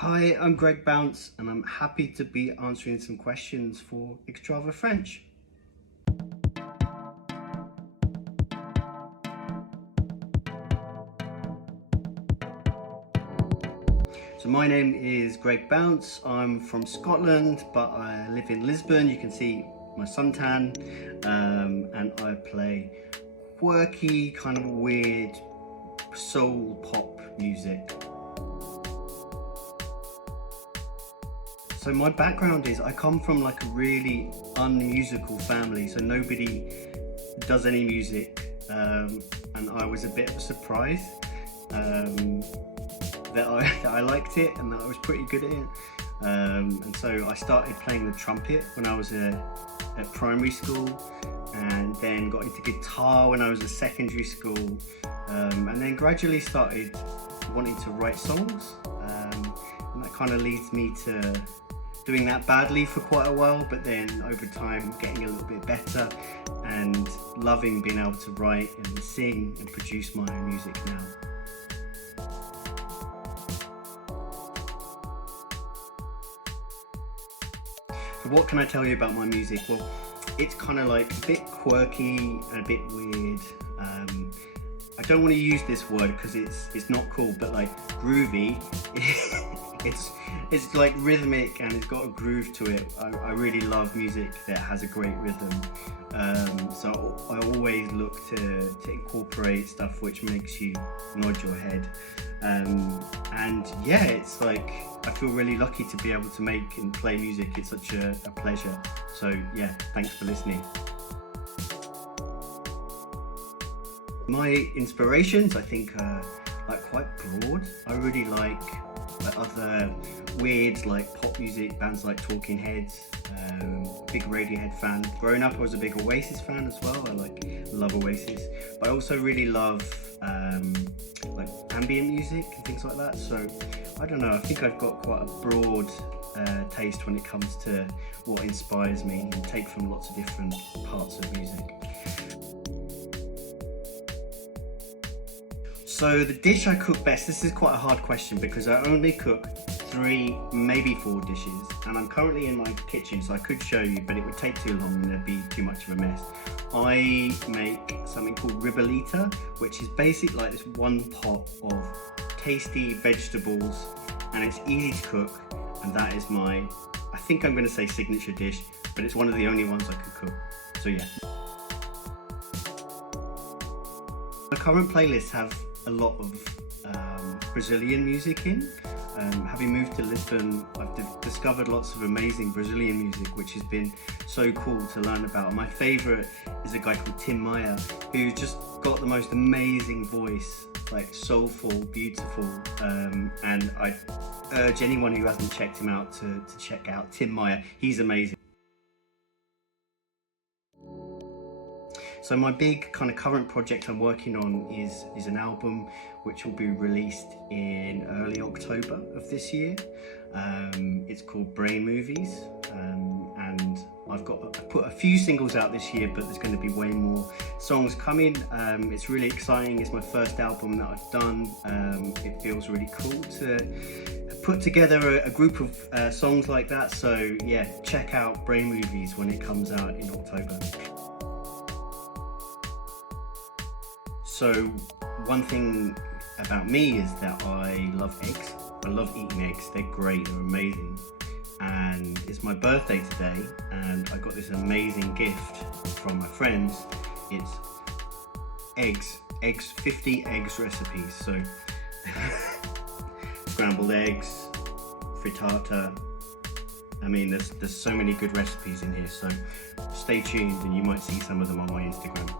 Hi, I'm Greg Bounce and I'm happy to be answering some questions for Extra French. So my name is Greg Bounce. I'm from Scotland, but I live in Lisbon. You can see my suntan, and I play quirky, kind of weird soul pop music. So my background is I come from like a really unmusical family, so nobody does any music, and I was a bit of a surprise that I liked it and that I was pretty good at it, and so I started playing the trumpet when I was at primary school, and then got into guitar when I was at secondary school, and then gradually started wanting to write songs, and that kind of leads me to doing that badly for quite a while, but then over time getting a little bit better and loving being able to write and sing and produce my own music now. So what can I tell you about my music? Well, it's kind of like a bit quirky and a bit weird. I don't want to use this word because it's not cool, but like groovy. It's like rhythmic and it's got a groove to it. I really love music that has a great rhythm. So I always look to incorporate stuff which makes you nod your head. And yeah, it's like I feel really lucky to be able to make and play music. It's such a pleasure. So yeah, thanks for listening. My inspirations, I think, are like quite broad. I really like other weird like pop music, bands like Talking Heads, big Radiohead fan. Growing up I was a big Oasis fan as well. I love Oasis, but I also really love like ambient music and things like that. So I don't know, I think I've got quite a broad taste when it comes to what inspires me and take from lots of different parts of music. So the dish I cook best, this is quite a hard question because I only cook 3, maybe 4 dishes, and I'm currently in my kitchen, so I could show you, but it would take too long and there'd be too much of a mess. I make something called ribollita, which is basically like this one pot of tasty vegetables, and it's easy to cook, and that is my, I think I'm going to say signature dish, but it's one of the only ones I can cook. So yeah. My current playlists have a lot of Brazilian music in. Having moved to Lisbon, I've discovered lots of amazing Brazilian music, which has been so cool to learn about. My favourite is a guy called Tim Maia, who's just got the most amazing voice, like soulful, beautiful, and I urge anyone who hasn't checked him out to check out Tim Maia. He's amazing. So my big kind of current project I'm working on is an album which will be released in early October of this year. It's called Brain Movies, and I've put a few singles out this year, but there's going to be way more songs coming. It's really exciting. It's my first album that I've done. It feels really cool to put together a group of songs like that. So yeah, check out Brain Movies when it comes out in October. So one thing about me is that I love eggs. I love eating eggs. They're great, they're amazing. And it's my birthday today, and I got this amazing gift from my friends. It's eggs, 50 eggs recipes. So scrambled eggs, frittata. I mean, there's so many good recipes in here, so stay tuned and you might see some of them on my Instagram.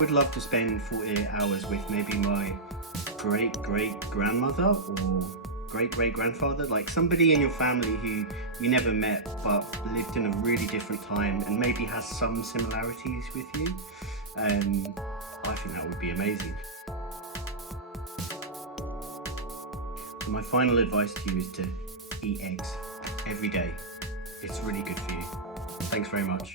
Would love to spend 48 hours with maybe my great-great-grandmother or great-great-grandfather, like somebody in your family who you never met but lived in a really different time and maybe has some similarities with you. I think that would be amazing. So my final advice to you is to eat eggs every day. It's really good for you. Thanks very much.